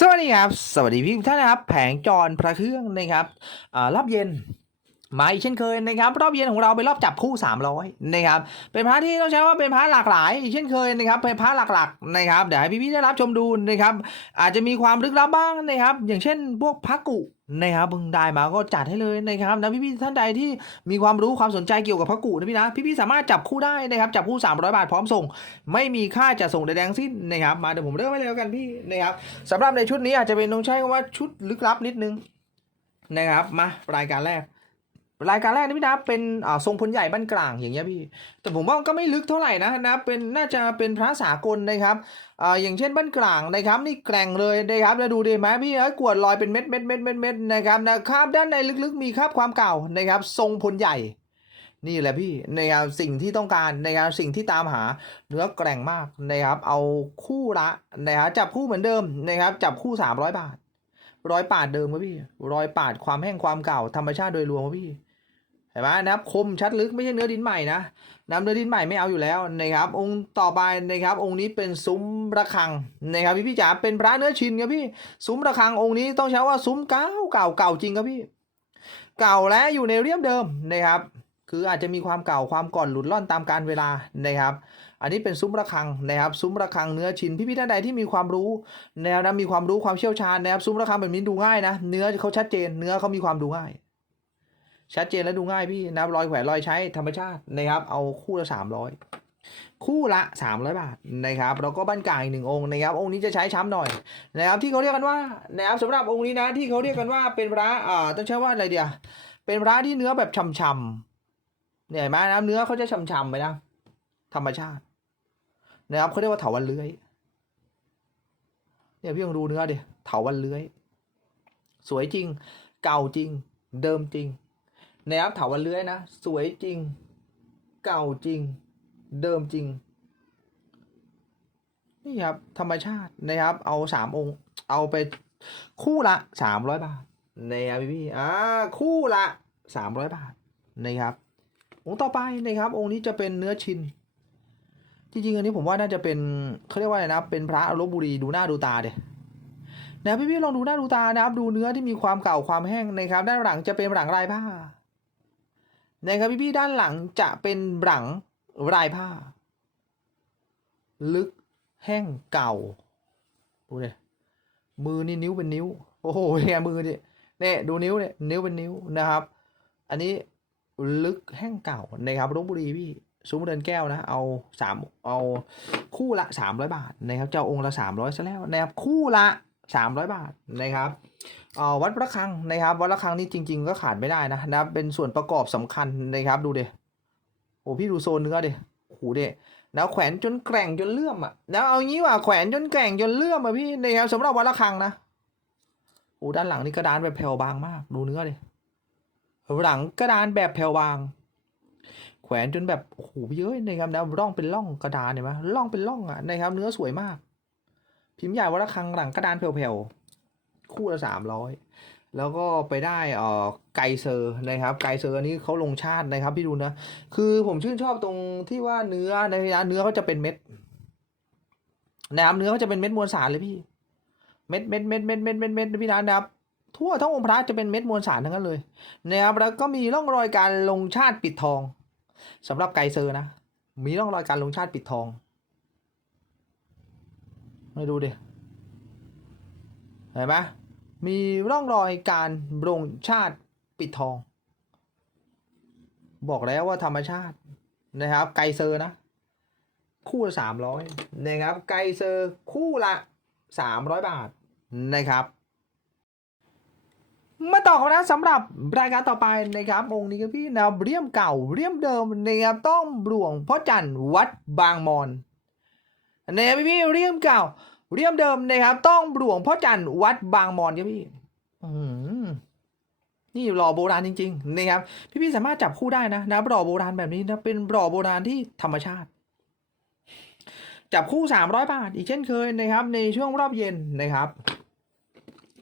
สวัสดีครับ สวัสดีพี่ทุกท่านนะครับ แผงจรพระเครื่องนะครับรับเย็น มาอีกเช่นเคยนะครับรอบเย็นของเราเป็นรอบจับคู่ 300นะครับเป็นพระที่ต้องใช้ว่าเป็นพระหลากหลายอีกเช่นเคยนะครับเป็นพระหลักๆนะครับเดี๋ยวให้พี่ๆได้รับชมดูนะครับอาจจะมีความลึกลับบ้างนะครับ อย่างเช่น พวกพระกุนะครับเพิ่งได้มาก็จัดให้เลยนะครับนะพี่ๆท่านใดที่มีความรู้ความสนใจเกี่ยวกับพระกุนะพี่นะพี่ๆสามารถจับคู่ได้นะครับจับคู่ 300 บาทพร้อมส่ง ไม่มีค่าจะส่งใดๆทั้งสิ้นนะครับมาเดี๋ยวผมเริ่มให้เลยแล้วกันพี่นะครับสำหรับในชุดนี้อาจจะเป็นต้องใช้คำว่าชุดลึกลับนิดนึงนะครับมารายการแรก รายการแรกนี่พี่นะเป็นทรงพลใหญ่บ้านกลางอย่างเงี้ยพี่ แต่ผมว่าก็ไม่ลึกเท่าไหร่นะนะเป็นน่าจะเป็นพระสากลนะครับอ่าอย่างเช่นบ้านกลางนะครับนี่แกร่งเลยนะครับแล้วดูดีไหมพี่เอ้ยกวดลอยเป็นเม็ดเม็ดเม็ดเม็ดเม็ดนะครับนะคราบด้านในลึกๆ มีคราบความเก่านะครับ ทรงพลใหญ่ นี่แหละพี่นะครับสิ่งที่ต้องการนะครับสิ่งที่ตามหาเนื้อแกร่งมากนะครับเอาคู่ละนะครับจับคู่เหมือนเดิมนะครับจับคู่ 300 บาทร้อยปาดเดิมครับพี่ร้อยปาดความแห้งความเก่าธรรมชาติโดยรวมครับพี่ ห็นไหมนะครับคมชัดลึกไม่ใช่เนื้อดินใหม่นะน้ำเนื้อดินใหม่ไม่เอาอยู่แล้วนะครับองค์ต่อไปนะครับองค์นี้เป็นซุ้มระฆังนะครับพี่พี่จ๋าเป็นพระเนื้อชินครับพี่ซุ้มระฆังองค์นี้ต้องใช้ว่าซุ้มเก่าเก่าเก่าจริงครับพี่ เก่าและอยู่ในเรียมเดิมนะครับ คืออาจจะมีความเก่าความก่อนหลุดล่อนตามการเวลานะครับ อันนี้เป็นซุ้มระฆังนะครับซุ้มระฆังเนื้อชินพี่พี่ท่านใดที่มีความรู้แนวนะมีความรู้ความเชี่ยวชาญนะครับซุ้มระฆังแบบนี้ดูง่ายนะ เนื้อเขาชัดเจนเนื้อเขามีความดูง่าย ชัดเจนและดูง่ายพี่นับรอยแขวนรอยใช้ธรรมชาตินะครับ เอาคู่ละสามร้อยคู่ละสามร้อยบาทนะครับแล้วก็บ้านกลางอีกหนึ่งองค์นะครับ องค์นี้จะใช้ช้ำหน่อยนะครับที่เขาเรียกกันว่านะครับสำหรับองค์นี้นะที่เขาเรียกกันว่าเป็นพระอ่าต้องใช้ว่าอะไรเดียวเป็นพระที่เนื้อแบบช่ำๆเนี่ยเห็นไหมนะเนื้อเขาจะช่ำๆไปนะธรรมชาตินะครับเขาเรียกว่าเถาวันเลื้อยเนี่ยพี่ลองดูเนื้อดิเถาวันเลื้อย สวยจริง เก่าจริง เดิมจริง นะครับถาวันเลื้อยนะ สวยจริง เก่าจริง เดิมจริง นี่ครับ ธรรมชาตินะครับ เอาสามองค์ เอาไปคู่ละสามร้อยบาทนะครับพี่พี่อ่าคู่ละสามร้อยบาทนะครับ องค์ต่อไปนะครับ องค์นี้จะเป็นเนื้อชินจริงๆอันนี้ผมว่าน่าจะเป็นเขาเรียกว่าอะไรนะ เป็นพระลบบุรีดูหน้าดูตาเดยนะพี่พี่ๆลองดูหน้าดูตานะครับ ดูเนื้อที่มีความเก่าความแห้งนะครับ ด้านหลังจะเป็นหลังลายผ้า นะครับพี่ๆด้านหลังจะเป็นหลังลายผ้า ลึกแห้งเก่าดูเลยมือนี่นิ้วเป็นนิ้ว โอ้โหเนี่ยมือเนี่ยเนี่ยดูนิ้วเนี่ยนิ้วเป็นนิ้วนะครับ อันนี้ลึกแห้งเก่านะครับลบบุรีพี่ซุ้มเดินแก้วนะ เอาสามเอาคู่ละสามร้อยบาทนะครับ เจ้าองค์ละสามร้อยซะแล้วนะครับคู่ละ สามร้อยบาทนะครับอ่อวัดระฆังนะครับ วัดระฆังนี่จริง ๆ ก็ขาดไม่ได้นะนะเป็นส่วนประกอบสำคัญนะครับดูเดโอ้พี่ดูโซนเนื้อเดโอ้โหเดแล้วแขวนจนแกร่งจนเลื่อมอะแล้วเอางี้ว่าแขวนจนแกร่งจนเลื่อมอะพี่นะครับสำหรับวัดระฆังนะโอ้ด้านหลังนี่กระดานแบบแผ่วบางมาก ดูเนื้อเดหลังกระดานแบบแผ่วบาง แขวนจนแบบโอ้โหเยอะนะครับนะร่องเป็นร่องกระดานเห็นไหมร่องเป็นร่องอะนะครับ เนื้อสวยมาก พิมพ์ใหญ่วัดระฆังหลังกระดานแผ่วๆ คู่ละสามร้อยแล้วก็ไปได้เอ่อไกเซอร์นะครับ ไกเซอร์อันนี้เขาลงชาตินะครับพี่ดูนะ คือผมชื่นชอบตรงที่ว่าเนื้อในนะเนื้อเขาจะเป็นเม็ดนะครับเนื้อเขาจะเป็นเม็ดมวลสารเลยพี่ เม็ดเม็ดเม็ดเม็ดเม็ดเม็ดเม็ดพี่นะนะครับทั่วทั้งองค์พระจะเป็นเม็ดมวลสารทั้งนั้นเลยนะครับแล้วก็มีร่องรอยการลงชาติปิดทองสำหรับไกเซอร์นะ มีร่องรอยการลงชาติปิดทอง มาดูดิเห็นไหมมีร่องรอยการลงชาติปิดทอง บอกแล้วว่าธรรมชาตินะครับ ไกเซอร์นะ คู่ละสามร้อยนะครับ ไกเซอร์คู่ละสามร้อยบาทนะครับมาต่อกันนะสำหรับรายการต่อไปนะครับ องค์นี้ครับพี่นวเรียมเก่าเรียมเดิมนะครับต้องหลวงพ่อจันทร์วัดบางมอน นะครับพี่พี่เรียมเก่าเรียมเดิมนะครับ ต้องหลวงพ่อจันทร์วัดบางมอนครับพี่อื้อหือนี่หล่อโบราณจริงๆนะครับพี่ๆสามารถจับคู่ได้นะนะหล่อโบราณแบบนี้นะเป็นหล่อโบราณที่ธรรมชาติ จับคู่สามร้อยบาท อีกเช่นเคยนะครับ ในช่วงรอบเย็นนะครับ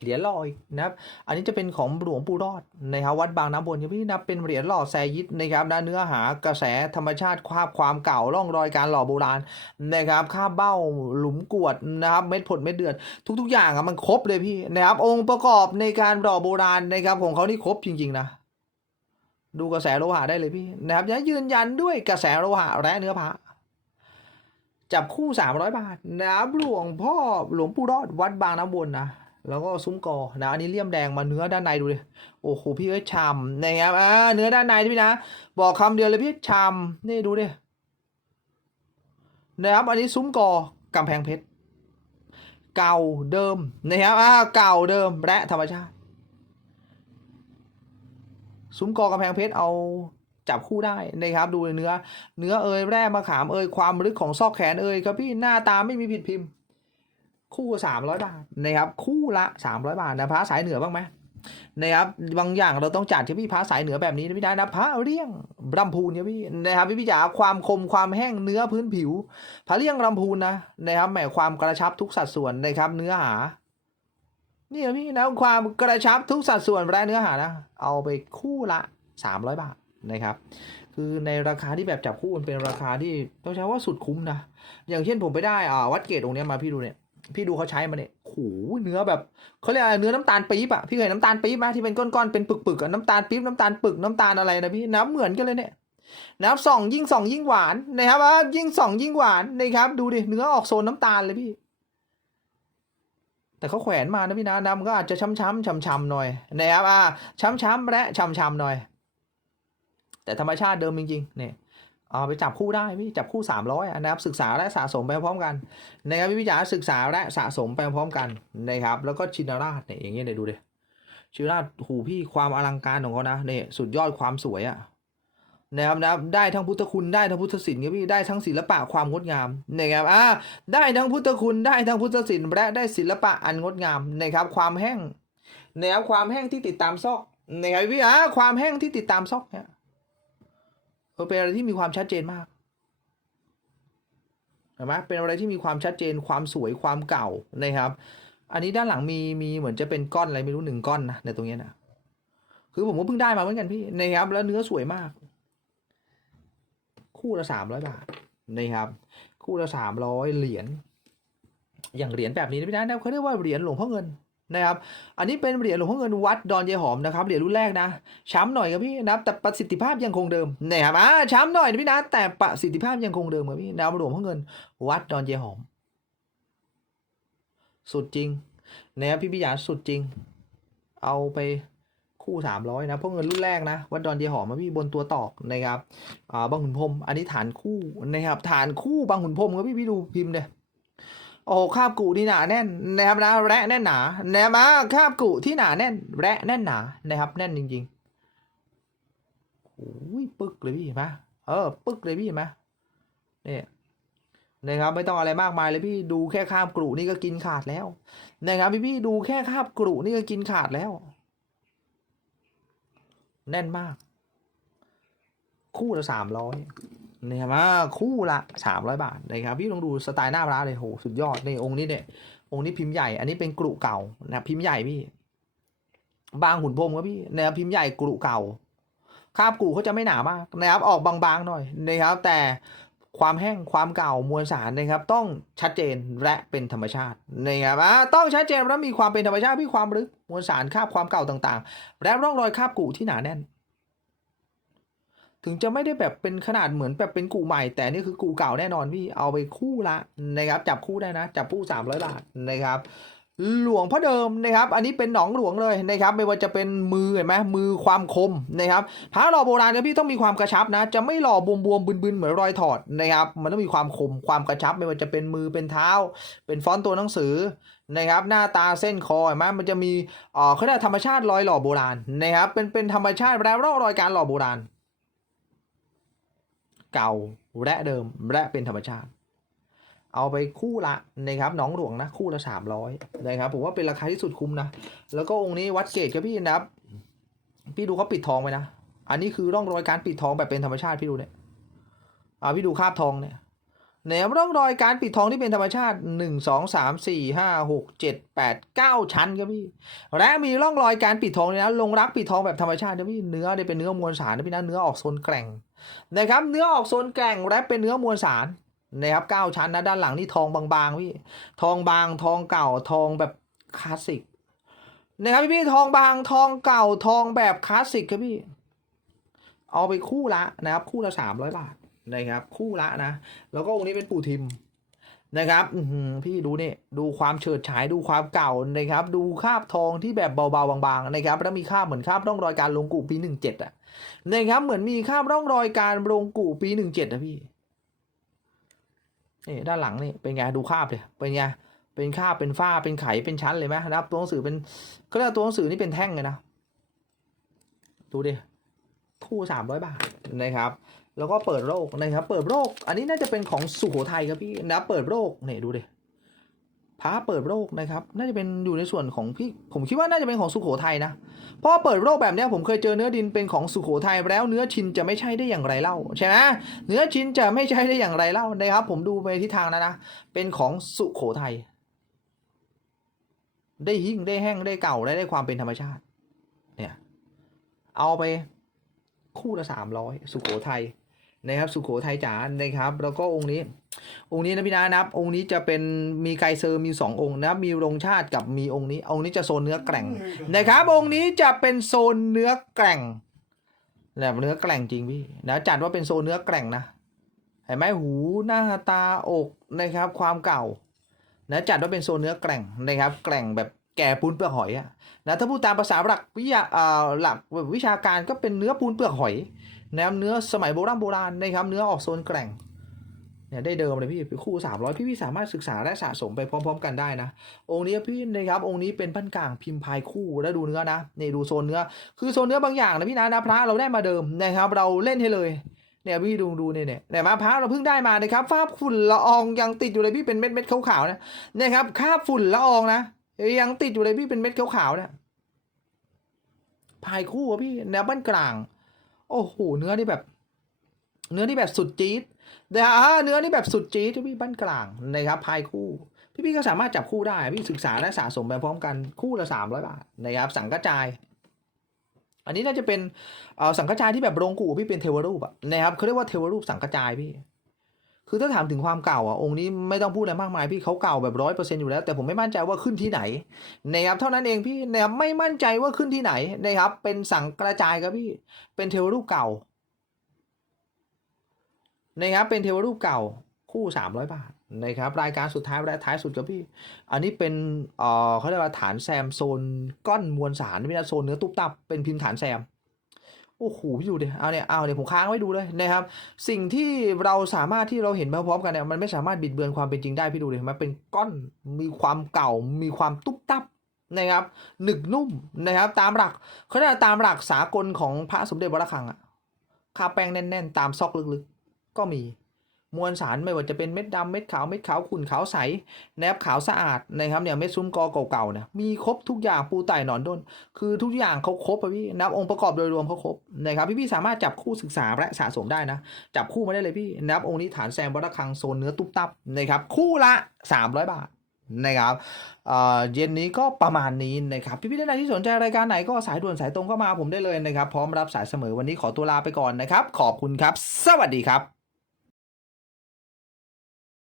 เหรียญหล่ออีกนะครับอันนี้จะเป็นของหลวงปู่รอดนะครับวัดบางน้ำบนครับพี่นะเป็นเหรียญหล่อแซยิดนะครับนะเนื้อหากระแสธรรมชาติคราบความเก่าร่องรอยการหล่อโบราณนะครับคราเบ้าหลุมกวดนะครับเม็ดผลเม็ดเดือดทุก ๆ อย่างอะมันครบเลยพี่นะครับองค์ประกอบในการหล่อโบราณนะครับของเขานี่ครบจริง ๆ นะดูกระแสโลหะได้เลยพี่นะครับยืนยันด้วยกระแสโลหะและเนื้อพระจับคู่ 300 บาทนะครับหลวงพ่อหลวงปู่รอดวัดบางน้ำวนนะ แล้วก็ซุ้มกอนะอันนี้เลี่ยมแดงมาเนื้อด้านในดูเลยโอ้โหพี่เอ้ยชำนะครับอ่าเนื้อด้านในพี่นะ บอกคำเดียวเลยพี่ชำนี่ดูดินะครับอันนี้ซุ้มกอกำแพงเพชร เก่าเดิมนะครับอ่าเก่าเดิมและธรรมชาติ ซุ้มกอกำแพงเพชรเอาจับคู่ได้นะครับดูเนื้อ เนื้อเอยแร่มะขามเอยความลึกของซอกแขนเอยครับพี่หน้าตาไม่มีผิดพิมพ์ คู่สามร้อยบาทนะครับคู่ละสามร้อยบาทนะพระสายเหนือบ้างไหมนะครับบางอย่างเราต้องจัดที่พี่พระสายเหนือแบบนี้นะพี่ได้นะพระเลี่ยงรำพูนเนี่ยพี่นะครับพี่พี่จ๋าความคมความแห้งเนื้อพื้นผิว พระเลี่ยงรำพูนนะนะครับแหมความกระชับทุกสัดส่วนนะครับเนื้อหานี่พี่นะความกระชับทุกสัดส่วนและเนื้อหานะ เอาไปคู่ละสามร้อยบาทนะครับ คือในราคาที่แบบจับคู่มันเป็นราคาที่ต้องใช้ว่าสุดคุ้มนะ อย่างเช่นผมไปได้อ่าวัดเกตตรงเนี้ยมาพี่ดูเนี่ย พี่ดูเขาใช้มาเนี่ยโหเนื้อแบบเขาเรียกอะไรเนื้อน้ำตาลปี๊บอะพี่เคยเห็นน้ำตาลปี๊บไหมที่เป็นก้อนๆเป็นปึกๆอะน้ำตาลปี๊บน้ำตาลปึกน้ำตาลอะไรนะพี่น้ำเหมือนกันเลยเนี่ยน้ำส่องยิ่งส่องยิ่งหวานนะครับว่ายิ่งส่องยิ่งหวานนะครับ ดูดิเนื้อออกโซนน้ำตาลเลยพี่ แต่เขาแขวนมานะพี่นะน้ำก็อาจจะช้ำๆช้ำๆหน่อยนะครับอ่าช้ำๆและช้ำๆหน่อย แต่ธรรมชาติเดิมจริงๆเนี่ย เอาไปจับคู่ได้พี่จับคู่ 300อะนะครับศึกษาและสะสมไปพร้อมกันนะครับพี่พิจารศึกษาและสะสมไปพร้อมกันนะครับ แล้วก็ชินราชเนี่ยอย่างเงี้ยเนี่ยดูดิชินราชหูพี่ความอลังการของเขานะเนี่ยสุดยอดความสวยอะนะครับนะได้ทั้งพุทธคุณได้ทั้งพุทธศิลป์ครับพี่ได้ทั้งศิลปะความงดงามนะครับอ่าได้ทั้งพุทธคุณได้ทั้งพุทธศิลป์และได้ศิลปะอันงดงามนะครับความแห้งนะครับความแห้งที่ติดตามซอกนะครับพี่อ่าความแห้งที่ติดตามซอกเนี่ย เออเป็นอะไรที่มีความชัดเจนมากเห็นไหมเป็นอะไรที่มีความชัดเจนความสวยความเก่านะครับ อันนี้ด้านหลังมีมีเหมือนจะเป็นก้อนอะไรไม่รู้หนึ่งก้อนนะในตรงนี้นะคือผมก็เพิ่งได้มาเหมือนกันพี่นะครับ แล้วเนื้อสวยมาก คู่ละสามร้อยบาทนะครับ คู่ละสามร้อยเหรียญอย่างเหรียญแบบนี้นะพี่นะเขาเรียกว่าเหรียญหลวงพ่อเงิน นะครับ อันนี้เป็นเหรียญหลวงพ่อเงินวัดดอนเยหอมนะครับเหรียญรุ่นแรกนะ ช้ำหน่อยครับพี่นะครับแต่ประสิทธิภาพยังคงเดิมนะครับอ่าช้ำหน่อยนะพี่นะแต่ประสิทธิภาพยังคงเดิมครับพี่นะครับหลวงพ่อเงินวัดดอนเยหอม สุดจริงนะครับพี่พิยาสุดจริง เอาไปคู่สามร้อยนะพราะเงินรุ่นแรกนะวัดดอนเยหอมมาพี่บนตัวตอกนะครับอ่าบางขุนพรมอันนี้ฐานคู่นะครับฐานคู่บางขุนพรมครับพี่พี่ดูพิมพ์เดย โอ้คาบกูที่หนาแน่นนะครับนะแระแน่นหนาแนวมาคาบกูที่หนาแน่น แระแน่นหนานะครับ แน่นจริงๆโอ้ยปึกเลยพี่เห็นไหมเออปึกเลยพี่เห็นไหมเนี่ยนะครับไม่ต้องอะไรมากมายเลยพี่ดูแค่คาบกรุนี่ก็กินขาดแล้วนะครับพี่พี่ดูแค่คาบกรุนี่ก็กินขาดแล้ว แน่นมาก คู่ละสามร้อย นะครับว่าคู่ละสามร้อยบาทนะครับพี่ลองดูสไตล์หน้าร้านเลยโหสุดยอดนี่องค์นี้เนี่ยองค์นี้พิมพ์ใหญ่อันนี้เป็นกรุเก่านะพิมพ์ใหญ่พี่ บางหุ่นพรมครับพี่นะครับพิมพ์ใหญ่กรุเก่าคาบกรุเขาจะไม่หนามากนะครับออกบางๆหน่อยนะครับ แต่ความแห้งความเก่ามวลสารนะครับ ต้องชัดเจนและเป็นธรรมชาตินะครับอ่าต้องชัดเจนและมีความเป็นธรรมชาติมีความลึกมวลสารคาบความเก่าต่างๆ และร่องรอยคาบกรุที่หนาแน่น ถึงจะไม่ได้แบบเป็นขนาดเหมือนแบบเป็นกูใหม่ แต่นี่คือกูเก่าแน่นอนพี่เอาไปคู่ละนะครับ จับคู่ได้นะ จับคู่สามร้อยบาทนะครับ หลวงพ่อเดิมนะครับ อันนี้เป็นหนองหลวงเลยนะครับ ไม่ว่าจะเป็นมือเห็นไหมมือความคมนะครับพระหล่อโบราณเนี่ยพี่ต้องมีความกระชับนะ จะไม่หล่อบวมๆบึนๆเหมือนรอยถอดนะครับ มันต้องมีความคมความกระชับ ไม่ว่าจะเป็นมือเป็นเท้า เป็นฟอนต์ตัวหนังสือนะครับหน้าตาเส้นคอเห็นไหมมันจะมีเอ่อเขาเรียกธรรมชาติรอยหล่อโบราณนะครับเป็นเป็นธรรมชาติแล้วร่องรอยการหล่อโบราณ เก่าและเดิมและเป็นธรรมชาติ เอาไปคู่ละนะครับน้องหลวงนะคู่ละสามร้อยนะครับผมว่าเป็นราคาที่สุดคุ้มนะ แล้วก็องค์นี้วัดเกตครับพี่นะครับ พี่ดูเขาปิดทองไปนะ อันนี้คือร่องรอยการปิดทองแบบเป็นธรรมชาติพี่ดูเนี่ยเอาพี่ดูคาบทองเนี่ย นะครับร่องรอยการปิดทองที่เป็นธรรมชาติ 1 2 3 4 5 6 7 8 9 ชั้นครับพี่ และมีร่องรอยการปิดทองเนี่ยนะลงรักปิดทองแบบธรรมชาตินะพี่ เนื้อเนี่ยเป็นเนื้อมวลสารนะพี่นะ เนื้อออกโซนแกร่งนะครับ เนื้อออกโซนแกร่งและเป็นเนื้อมวลสารนะครับเก้าชั้นนะด้านหลังนี่ทองบางๆพี่ ทองบางทองเก่าทองแบบคลาสสิกนะครับพี่พี่ทองบางทองเก่าทองแบบคลาสสิกครับพี่ เอาไปคู่ละนะครับคู่ละสามร้อยบาท นะครับ คู่ละนะ แล้วก็องค์นี้เป็นปู่ทิมนะครับพี่ดูนี่ดูความเฉิดฉายดูความเก่านะครับ ดูคาบทองที่แบบเบาๆบางๆนะครับแล้วมีคาบเหมือนคาบร่องรอยการลงกูปีหนึ่งเจ็ดอะนะครับเหมือนมีคาบร่องรอยการลงกูปีหนึ่งเจ็ดอะพี่นี่ด้านหลังนี่เป็นไงดูคาบเลยเป็นไงเป็นคาบเป็นฝ้าเป็นไขเป็นชั้นเลยไหมนะครับตัวหนังสือเป็นก็เรียกตัวหนังสือนี่เป็นแท่งเลยนะดูดิคู่สามร้อยบาทนะครับ แล้วก็เปิดโรคนะครับ เปิดโรค อันนี้น่าจะเป็นของสุโขทัยครับพี่นะเปิดโรคเนี่ยดูดิพระเปิดโรคนะครับ น่าจะเป็นอยู่ในส่วนของพี่ ผมคิดว่าน่าจะเป็นของสุโขทัยนะเพราะเปิดโรคแบบนี้ผมเคยเจอเนื้อดินเป็นของสุโขทัยแล้วเนื้อชินจะไม่ใช่ได้อย่างไรเล่าใช่ไหมเนื้อชินจะไม่ใช่ได้อย่างไรเล่านะครับ ผมดูไปทิศทางนะนะ เป็นของสุโขทัยได้หิ่งได้แห้งได้เก่าและได้ความเป็นธรรมชาติ เนี่ย เอาไปคู่ละสามร้อยสุโขทัย นะครับสุโขทัยจ๋านะครับ แล้วก็องค์นี้ องค์นี้นะพี่นานะครับ องค์นี้จะเป็นมีไกเซอร์มีสององค์นะครับมีรงชาติกับมีองค์นี้ องค์นี้จะโซนเนื้อแกร่งนะครับ องค์นี้จะเป็นโซนเนื้อแกร่งแบบเนื้อแกร่งจริงพี่นะจัดว่าเป็นโซนเนื้อแกร่งนะเห็นไหมหูหน้าตาอกนะครับ ความเก่านะจัดว่าเป็นโซนเนื้อแกร่งนะครับ แกร่งแบบแก่ปูนเปลือกหอยอะนะถ้าพูดตามภาษาหลักวิทยาอ่าหลักวิชาการก็เป็นเนื้อปูนเปลือกหอย นะครับเนื้อสมัยโบราณโบราณนะครับเนื้อออกโซนแกร่งเนี่ยได้เดิมเลยพี่คู่สามร้อยพี่พี่สามารถศึกษาและสะสมไปพร้อม ๆ กันได้นะ องค์นี้พี่นะครับองค์นี้เป็นพันกลางพิมพ์พายคู่แล้วดูเนื้อนะนี่ดูโซนเนื้อคือโซนเนื้อบางอย่างนะพี่นะนะพระเราได้มาเดิมนะครับเราเล่นให้เลยเนี่ยพี่ดูดูเนี่ยเนี่ยเนี่ยมาพระเราเพิ่งได้มานะครับฝ้าฝุ่นละอองยังติดอยู่เลยพี่เป็นเม็ดเม็ดขาวๆนะเนะครับคาบฝุ่นละอองนะยังติดอยู่เลยพี่เป็นเม็ดขาวๆเนี่ยพายคู่อะพี่แนวบ้านกลาง โอ้โหเนื้อนี่แบบ เนื้อนี่แบบสุดจี๊ดเดี๋ยวอ่เนื้อนี่แบบสุดจี๊ดพี่บ้านกลางนะครับพายคู่ พี่พี่ก็สามารถจับคู่ได้ พี่ศึกษาและสะสมไปพร้อมกันคู่ละสามร้อยบาทนะครับสังกระจาย อันนี้น่าจะเป็นสังกระจายที่แบบโรงกูพี่เป็นเทวรูปอะนะครับเขาเรียกว่าเทวรูปสังกระจายพี่ คือถ้าถามถึงความเก่าอะองค์นี้ไม่ต้องพูดอะไรมากมายพี่เขาเก่าแบบร้อยเปอร์เซ็นอยู่แล้ว แต่ผมไม่มั่นใจว่าขึ้นที่ไหนนะครับเท่านั้นเองพี่นะครับไม่มั่นใจว่าขึ้นที่ไหนนะครับ เป็นสังกระจายครับพี่ เป็นเทวรูปเก่านะครับเป็นเทวรูปเก่าคู่สามร้อยบาทนะครับรายการสุดท้ายและท้ายสุดครับพี่ อันนี้เป็นเอ่อเขาเรียกว่าฐานแซมโซนก้อนมวลสารไม่ใช่โซนเนื้อตุ๊บตับเป็นพิมพ์ฐานแซม โอ้โหพี่ดูดิเอาเนี่ยเอาเนี่ยผมค้างไว้ดูเลยนะครับ สิ่งที่เราสามารถที่เราเห็นมาพร้อมกันเนี่ยมันไม่สามารถบิดเบือนความเป็นจริงได้พี่ดูดิมันเป็นก้อนมีความเก่ามีความตุ๊บตับนะครับหนึกนุ่มนะครับ ตามหลักเขาเรียกตามหลักสากลของพระสมเด็จวระฆังอะคาแป้งแน่น ๆ ตามซอกลึกๆ ก็มี มวลสารไม่ว่าจะเป็นเม็ดดำเม็ดขาวเม็ดขาวขุ่นขาวใสแนบขาวสะอาดนะครับเนี่ยเม็ดซุ้มกอเก่าๆเนี่ยมีครบทุกอย่างปูไต่หนอนด้น คือทุกอย่างเขาครบพี่นับองค์ประกอบโดยรวมเขาครบนะครับพี่พี่ๆสามารถจับคู่ศึกษาและสะสมได้นะ จับคู่มาได้เลยพี่นับองค์นี้ฐานแซมวัดระฆังโซนเนื้อตุ๊บตับนะครับคู่ละ 300 บาทนะครับเย็นนี้ก็ประมาณนี้นะครับ พี่พี่ๆท่านใดที่สนใจรายการไหนก็สายด่วนสายตรงก็มาผมได้เลยนะครับ พร้อมรับสายเสมอวันนี้ขอตัวลาไปก่อนนะครับ ขอบคุณครับ สวัสดีครับ